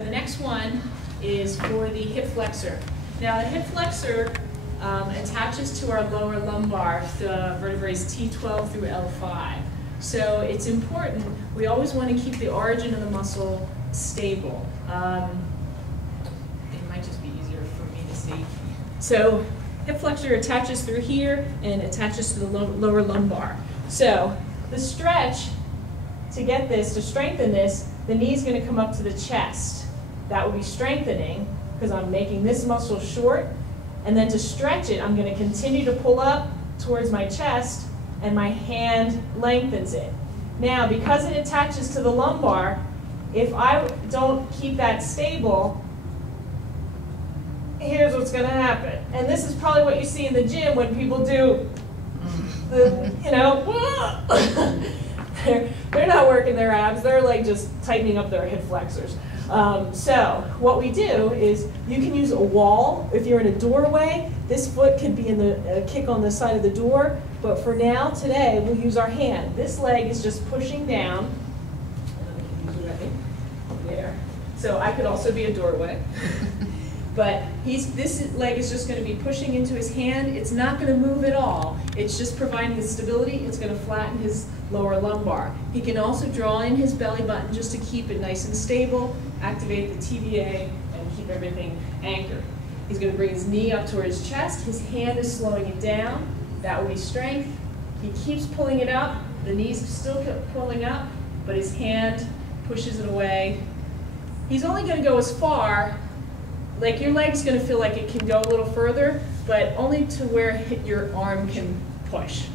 The next one is for the hip flexor. Now the hip flexor attaches to our lower lumbar, the vertebrae T12 through L5. So it's important, we always want to keep the origin of the muscle stable. It might just be easier for me to see. So hip flexor attaches through here and attaches to the lower lumbar. So the stretch, to get this, to strengthen this, the knee is going to come up to the chest. That will be strengthening because I'm making this muscle short. And then to stretch it, I'm going to continue to pull up towards my chest and my hand lengthens it. Now, because it attaches to the lumbar, if I don't keep that stable, here's what's going to happen. And this is probably what you see in the gym when people do the, they're not working their abs, they're like just tightening up their hip flexors. So what we do is you can use a wall. If you're in a doorway, this foot could be in the kick on the side of the door, but for now, today, we'll use our hand. This leg is just pushing down. There. So I could also be a doorway. But this leg is just going to be pushing into his hand. It's not going to move at all. It's just providing the stability. It's going to flatten his lower lumbar. He can also draw in his belly button just to keep it nice and stable, activate the TVA, and keep everything anchored. He's going to bring his knee up toward his chest. His hand is slowing it down. That will be strength. He keeps pulling it up. The knee's still pulling up, but his hand pushes it away. He's only going to go as far. Like your leg's going to feel like it can go a little further, but only to where your arm can push,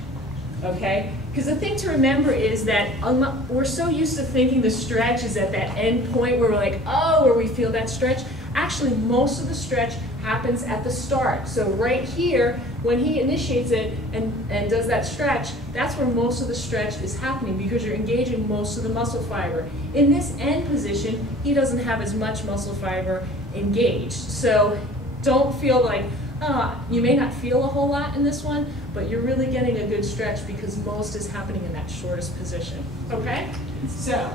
okay? Because the thing to remember is that we're so used to thinking the stretch is at that end point where we're like, oh, where we feel that stretch. Actually, most of the stretch happens at the start. So right here, when he initiates it and does that stretch, that's where most of the stretch is happening because you're engaging most of the muscle fiber. In this end position, he doesn't have as much muscle fiber engaged. So don't feel like, you may not feel a whole lot in this one, but you're really getting a good stretch because most is happening in that shortest position, okay? So.